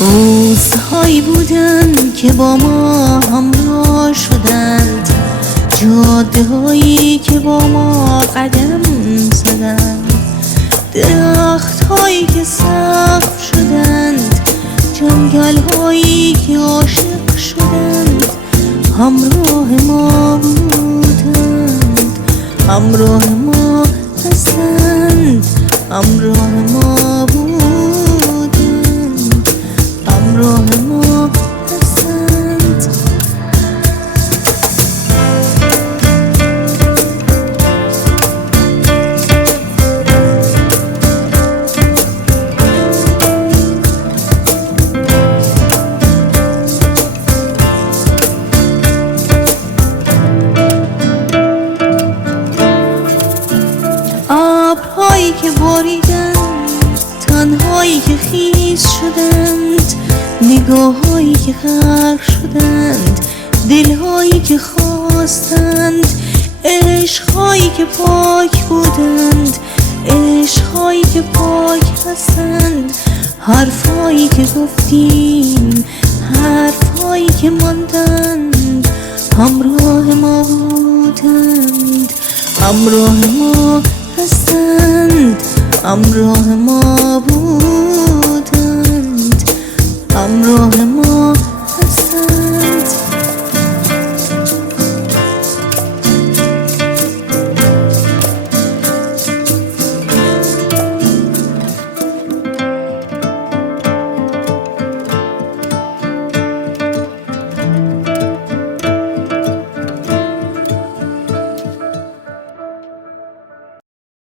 روزهایی بودند که با ما همراه شدند، جاده‌هایی که با ما قدم زدند، درخت‌هایی که سقف شدند، جنگل‌هایی که عاشق شدند، همراه ما بودند، همراه ما هستند، همراه ما بودند، همراه ما هستند. ابرهایی که باریدند، تنهایی که خیس شدند، نگاههایی که غرق شدند، دلهایی که خواستند، عشقهایی که پاک بودند، عشقهایی که پاک هستند، حرفهایی که گفتیم، حرفهایی که ماندند، همراه ما بودند، همراه ما هستند، همراه ما بودند، همراه ما